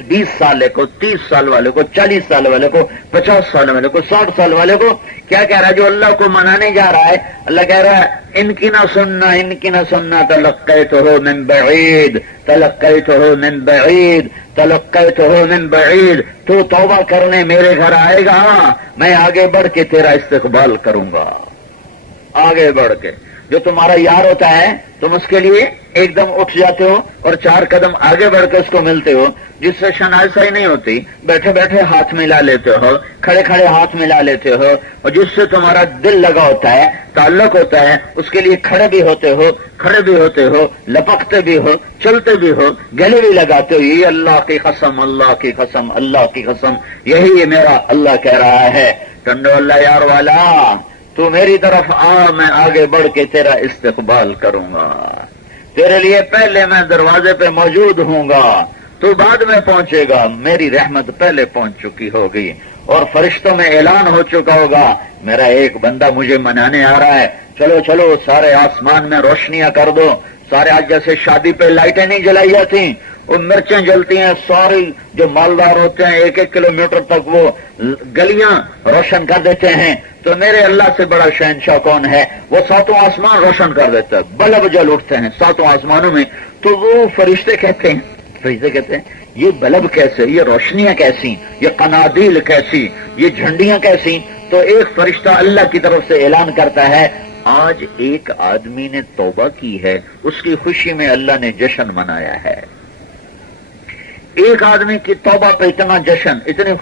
20 سالے کو، 30 سال والے کو، 40 سال والے کو، 50 سال والے کو، 60 سال والے کو کیا کہہ رہا ہے؟ جو اللہ کو منانے جا رہا ہے، اللہ کہہ رہا ہے ان کی نہ سننا تلقیتہ من بعید، تلقیتہ من بعید. تو توبہ کرنے میرے گھر آئے گا، میں آگے بڑھ کے تیرا استقبال کروں گا. آگے بڑھ کے جو تمہارا یار ہوتا ہے تم اس کے لیے ایک دم اٹھ جاتے ہو اور 4 قدم آگے بڑھ کے اس کو ملتے ہو. جس سے شناسائی نہیں ہوتی، بیٹھے بیٹھے ہاتھ ملا لیتے ہو، کھڑے کھڑے ہاتھ ملا لیتے ہو. اور جس سے تمہارا دل لگا ہوتا ہے، تعلق ہوتا ہے، اس کے لیے کھڑے بھی ہوتے ہو، لپکتے بھی ہو، چلتے بھی ہو، گلے بھی لگاتے ہو. یہ اللہ کی قسم، اللہ کی قسم، اللہ کی قسم، یہی میرا اللہ کہہ رہا ہے. ٹنڈو اللہ یار والا، تو میری طرف آ، میں آگے بڑھ کے تیرا استقبال کروں گا. تیرے لیے پہلے میں دروازے پہ موجود ہوں گا، تو بعد میں پہنچے گا. میری رحمت پہلے پہنچ چکی ہوگی اور فرشتوں میں اعلان ہو چکا ہوگا میرا ایک بندہ مجھے منانے آ رہا ہے. چلو سارے آسمان میں روشنیاں کر دو. سارے آج جیسے شادی پہ لائٹیں نہیں جلائی جاتی، وہ مرچیں جلتی ہیں. سارے جو مالدار ہوتے ہیں 1-1 کلومیٹر تک وہ گلیاں روشن کر دیتے ہیں. تو میرے اللہ سے بڑا شہنشاہ کون ہے؟ وہ 7 آسمان روشن کر دیتا ہے، بلب جل اٹھتے ہیں 7 آسمانوں میں. تو وہ فرشتے کہتے ہیں یہ بلب کیسے، یہ روشنیاں کیسی، یہ قنادیل کیسی، یہ جھنڈیاں کیسی؟ تو ایک فرشتہ اللہ کی طرف سے اعلان کرتا ہے آج ایک آدمی نے توبہ کی ہے، اس کی خوشی میں اللہ نے جشن منایا ہے. ایک آدمی کی توبہ پہ اتنا جشن، اتنی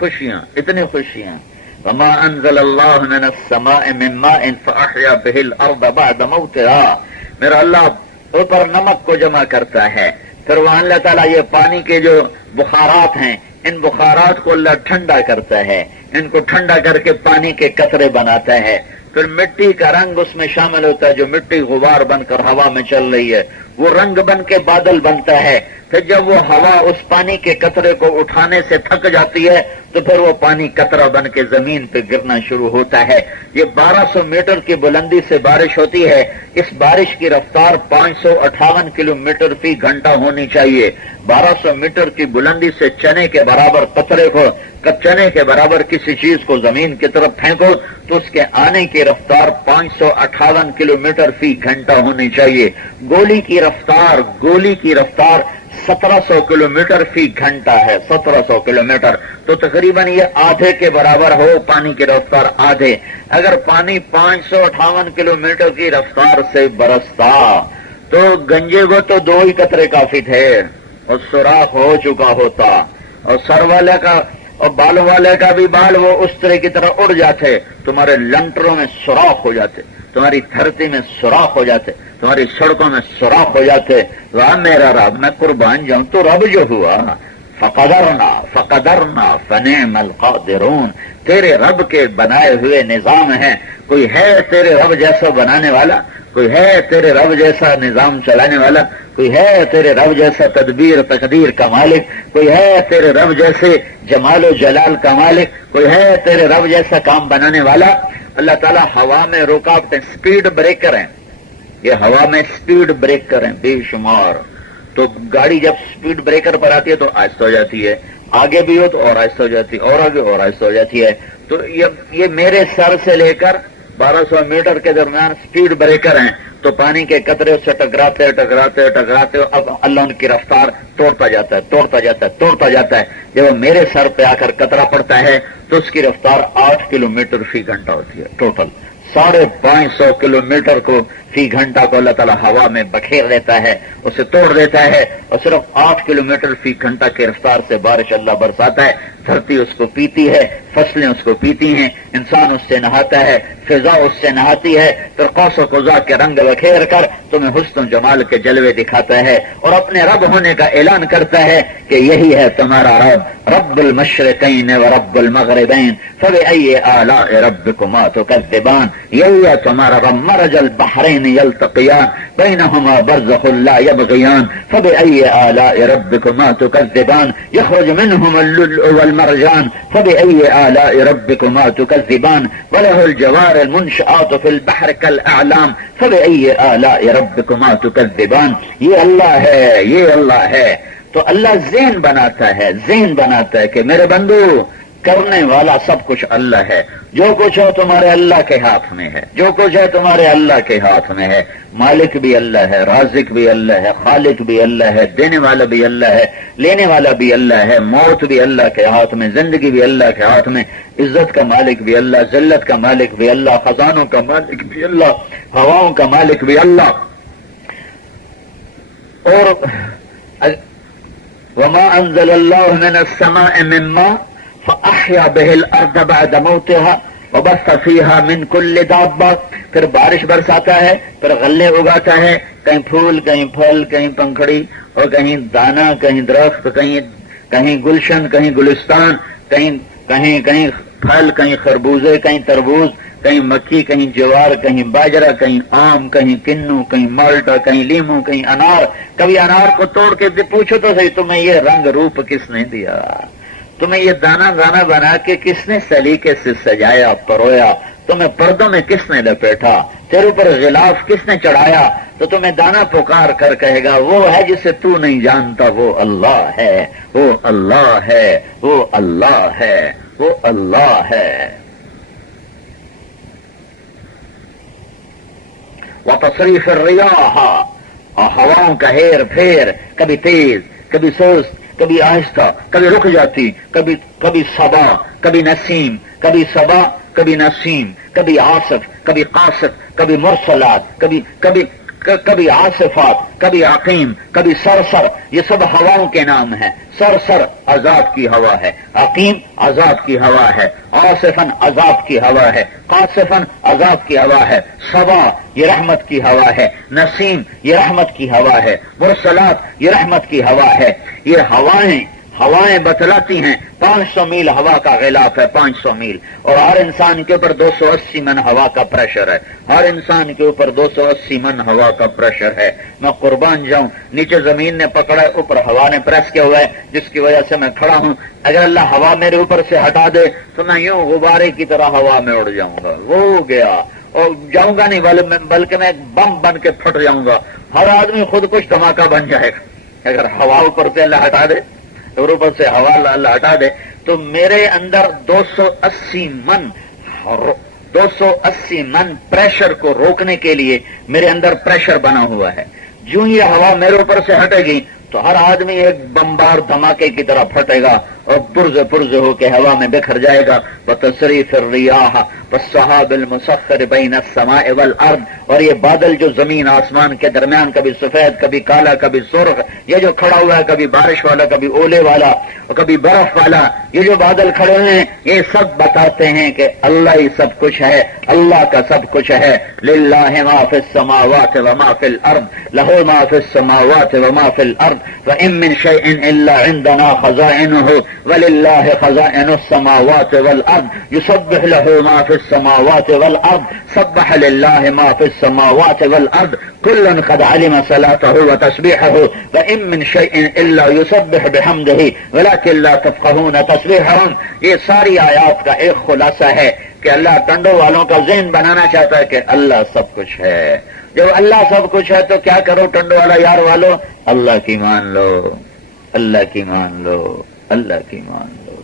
خوشیاں. وما انزل اللہ من السماء من ماء فاحیا به الارض بعد موتها. میرا اللہ اوپر نمک کو جمع کرتا ہے، پھر وہاں اللہ تعالیٰ یہ پانی کے جو بخارات ہیں، ان بخارات کو اللہ ٹھنڈا کرتا ہے، ان کو ٹھنڈا کر کے پانی کے قطرے بناتا ہے. پھر مٹی کا رنگ اس میں شامل ہوتا ہے، جو مٹی غبار بن کر ہوا میں چل رہی ہے، وہ رنگ بن کے بادل بنتا ہے. پھر جب وہ ہوا اس پانی کے قطرے کو اٹھانے سے تھک جاتی ہے تو پھر وہ پانی قطرہ بن کے زمین پہ گرنا شروع ہوتا ہے. یہ 1200 میٹر کی بلندی سے بارش ہوتی ہے. اس بارش کی رفتار 558 کلومیٹر فی گھنٹہ ہونی چاہیے. 1200 میٹر کی بلندی سے چنے کے برابر قطرے کو، چنے کے برابر کسی چیز کو زمین کی طرف پھینکو تو اس کے آنے کی رفتار 558 کلومیٹر فی گھنٹہ ہونی چاہیے. گولی کی رفتار 1700 کلومیٹر فی گھنٹہ ہے. 1700 کلومیٹر تو تقریباً یہ آدھے کے برابر ہو پانی کی رفتار، آدھے. اگر پانی 558 کلومیٹر کی رفتار سے برستا تو گنجے کو تو 2 ہی قطرے کافی تھے اور سوراخ ہو چکا ہوتا، اور سر والے کا اور بال والے کا بھی بال وہ اس طرح کی طرح اڑ جاتے. تمہارے لنٹروں میں سوراخ ہو جاتے، تمہاری دھرتی میں سوراخ ہو جاتے، تمہاری سڑکوں میں سوراخ ہو جاتے. واہ میرا رب، میں قربان جاؤں. تو رب جو ہوا فقدرنا فنعم القادرون، تیرے رب کے بنائے ہوئے نظام ہیں. کوئی ہے تیرے رب جیسا بنانے والا؟ کوئی ہے تیرے رب جیسا نظام چلانے والا؟ کوئی ہے تیرے رب جیسا تدبیر تقدیر کا مالک؟ کوئی ہے تیرے رب جیسے جمال و جلال کا مالک؟ کوئی ہے تیرے رب جیسا کام بنانے والا؟ اللہ تعالیٰ ہوا میں رکاوٹیں، سپیڈ بریکر ہیں. یہ ہوا میں سپیڈ بریکر ہیں بے شمار. تو گاڑی جب سپیڈ بریکر پر آتی ہے تو آہستہ ہو جاتی ہے، آگے بھی ہو تو اور آہستہ ہو جاتی ہے، اور آگے اور آہستہ ہو جاتی ہے. تو یہ میرے سر سے لے کر 1200 میٹر کے درمیان سپیڈ بریکر ہیں. تو پانی کے قطرے اس سے ٹکراتے اب اللہ ان کی رفتار توڑتا جاتا ہے. جب وہ میرے سر پہ آ کر قطرہ پڑتا ہے تو اس کی رفتار 8 کلومیٹر فی گھنٹہ ہوتی ہے. ٹوٹل 550 کلومیٹر کو فی گھنٹہ کو اللہ تعالیٰ ہوا میں بکھیر دیتا ہے، اسے توڑ دیتا ہے، اور صرف 8 کلومیٹر فی گھنٹہ کی رفتار سے بارش اللہ برساتا ہے. دھرتی اس کو پیتی ہے، فصلیں اس کو پیتی ہیں، انسان اس سے نہاتا ہے، فضا اس سے نہاتی ہے. پھر قوس و قزح کے رنگ بکھیر کر تمہیں حسن و جمال کے جلوے دکھاتا ہے اور اپنے رب ہونے کا اعلان کرتا ہے کہ یہی ہے تمہارا رب، رب المشرقین و رب المغربین فبأی آلاء ربکما تکذبان. یہی ہے تمہارا رب، مرج البحرین فِئَتَيْنِ يَلْتَقِيَانِ بَيْنَهُمَا بَرْزَخٌ لَا يَبْغِيَانِ فَبِأَيِّ آلَاءِ رَبِّكُمَا تُكَذِّبَانِ يَخْرُجُ مِنْهُمَا اللُّؤْلُؤُ وَالْمَرْجَانُ فَبِأَيِّ آلَاءِ رَبِّكُمَا تُكَذِّبَانِ وَلَهُ الْجَوَارِ الْمُنشَآتُ فِي الْبَحْرِ كَالْأَعْلَامِ فَبِأَيِّ آلَاءِ رَبِّكُمَا تُكَذِّبَانِ. یہ اللہ ہے، یہ اللہ ہے. تو اللہ ذہن بناتا ہے کہ میرے بندو کرنے والا سب کچھ اللہ ہے. جو کچھ ہے تمہارے اللہ کے ہاتھ میں ہے، جو کچھ ہے تمہارے اللہ کے ہاتھ میں ہے. مالک بھی اللہ ہے، رازق بھی اللہ ہے، خالق بھی اللہ ہے، دینے والا بھی اللہ ہے، لینے والا بھی اللہ ہے. موت بھی اللہ کے ہاتھ میں، زندگی بھی اللہ کے ہاتھ میں. عزت کا مالک بھی اللہ، ذلت کا مالک بھی اللہ، خزانوں کا مالک بھی اللہ، ہواؤں کا مالک بھی اللہ. اور وما انزل اللہ من السماء من ماء فأحیا به الارض بعد موتها وبث فيها من كل دابة. پھر بارش برساتا ہے، پھر غلے اگاتا ہے، کہیں پھول، کہیں پھل، کہیں پنکھڑی، اور کہیں دانا، کہیں درخت، کہیں گلشن، کہیں گلستان، کہیں پھل، کہیں خربوزے، کہیں تربوز، کہیں مکی، کہیں جوار، کہیں باجرہ، کہیں آم، کہیں کنو، کہیں مالٹا، کہیں لیمو، کہیں انار. کبھی انار کو توڑ کے پوچھو تو صحیح تمہیں یہ رنگ روپ کس نے دیا، تمہیں یہ دانا بنا کے کس نے سلیقے سے سجایا پرویا، تمہیں پردوں میں کس نے لپیٹا، تیرے اوپر غلاف کس نے چڑھایا. تو تمہیں دانا پکار کر کہے گا وہ ہے جسے تو نہیں جانتا، وہ اللہ ہے، وہ اللہ ہے، وہ اللہ ہے، وہ اللہ ہے. وتصریف الریاح، اور ہواؤں کا ہیر پھیر، کبھی تیز، کبھی سست، کبھی آہستہ، کبھی رک جاتی، کبھی صبا، کبھی نسیم، کبھی صبا، کبھی نسیم، کبھی عاصف، کبھی قاصف، کبھی مرسلات، کبھی عاصفات، کبھی عقیم، کبھی سرسر. یہ سب ہواؤں کے نام ہیں. سرسر عذاب کی ہوا ہے، عقیم عذاب کی ہوا ہے، عاصفن عذاب کی ہوا ہے، قاصفن عذاب کی ہوا ہے، صبا یہ رحمت کی ہوا ہے، نسیم یہ رحمت کی ہوا ہے، مرسلات یہ رحمت کی ہوا ہے. یہ ہوائیں بتلاتی ہیں 500 میل ہوا کا غلاف ہے، 500 میل. اور ہر انسان کے اوپر 280 من ہوا کا پریشر ہے، ہر انسان کے اوپر 280 من ہوا کا پریشر ہے. میں قربان جاؤں، نیچے زمین نے پکڑا ہے، اوپر ہوا نے پریس کیا ہوا ہے، جس کی وجہ سے میں کھڑا ہوں. اگر اللہ ہوا میرے اوپر سے ہٹا دے تو میں یوں غبارے کی طرح ہوا میں اڑ جاؤں گا. وہ گیا، اور جاؤں گا نہیں بلکہ میں بم بن کے پھٹ جاؤں گا. ہر آدمی خود کچھ دھماکہ بن جائے گا. اگر ہوا اوپر سے اللہ ہٹا دے، اوپر سے ہوا اللہ ہٹا دے تو میرے اندر 280 من پریشر کو روکنے کے لیے میرے اندر پریشر بنا ہوا ہے. جو یہ ہوا میرے اوپر سے ہٹے گی تو ہر آدمی ایک بمبار دھماکے کی طرح پھٹے گا اور پرز ہو کے ہوا میں بکھر جائے گا. وتصریف الریاح والسحاب المسخر بین السماء والارض. اور یہ بادل جو زمین آسمان کے درمیان کبھی سفید، کبھی کالا، کبھی سرخ، یہ جو کھڑا ہوا ہے، کبھی بارش والا، کبھی اولے والا، اور کبھی برف والا، یہ جو بادل کھڑے ہیں یہ سب بتاتے ہیں کہ اللہ ہی سب کچھ ہے، اللہ کا سب کچھ ہے. للہ ما فی السماوات وما فی الارض، لہ ما فی السماوات وما فی الارض، وان من شیء الا عندنا خزائنہ وللہ خزائن السماوات والارض یسبح لہ ما فی السماوات والارض سبح للہ ما فی السماوات والارض کل قد علم صلاته وتسبیحه وان من شیء الا یسبح بحمدہ ولکن لا تفقہون تسبیحهم. یہ ساری آیات کا ایک خلاصہ ہے کہ اللہ ٹنڈوں والوں کا ذہن بنانا چاہتا ہے کہ اللہ سب کچھ ہے. جب اللہ سب کچھ ہے تو کیا کرو ٹنڈوں والا یار والو، اللہ کی مان لو، اللہ کی مان لو، اللہ کی مان لو.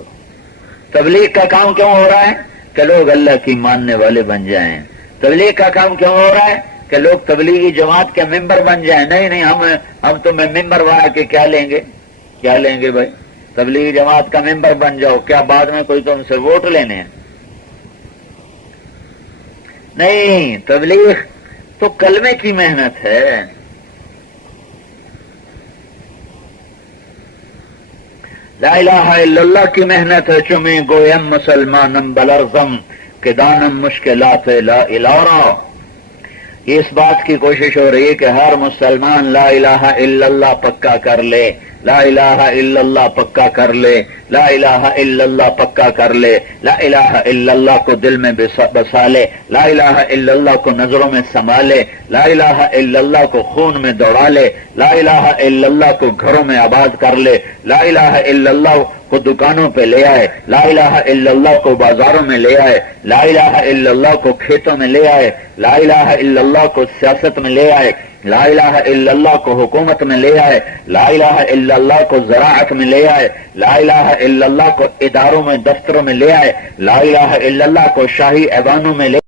تبلیغ کا کام کیوں ہو رہا ہے؟ کہ لوگ اللہ کی ماننے والے بن جائیں. تبلیغ کا کام کیوں ہو رہا ہے؟ کہ لوگ تبلیغی جماعت کے ممبر بن جائیں. نہیں ہم تمہیں ممبر بنا کے کیا لیں گے بھائی؟ تبلیغی جماعت کا ممبر بن جاؤ، کیا بعد میں کوئی تم سے ووٹ لینے ہیں؟ نہیں، تبلیغ تو کلمے کی محنت ہے. لا الہ الا اللہ کی محنت ہے. چمیں گویم مسلمانم بلرزم کہ دانم مشکلات لا الارا. یہ اس بات کی کوشش ہو رہی ہے کہ ہر مسلمان لا الہ الا اللہ پکا کر لے لا الہ الا اللہ پکا کر لے، لا الہ الا اللہ پکا کر لے، لا الہ الا اللہ کو دل میں بسا لے، لا الہ الا اللہ کو نظروں میں سنبھالے، لا الہ الا اللہ کو خون میں دوڑا لے، لا الہ الا اللہ کو گھروں میں آباد کر لے، لا الہ الا اللہ کو دکانوں پہ لے آئے، لا الہ الا اللہ کو بازاروں میں لے آئے، لا الہ الا اللہ کو کھیتوں میں لے آئے، لا الہ الا اللہ کو سیاست میں لے آئے، لا الہ الا اللہ کو حکومت میں لے آئے، لا الہ الا اللہ کو زراعت میں لے آئے، لا الہ الا اللہ کو اداروں میں دفتروں میں لے آئے، لا الہ الا اللہ کو شاہی ایوانوں میں لے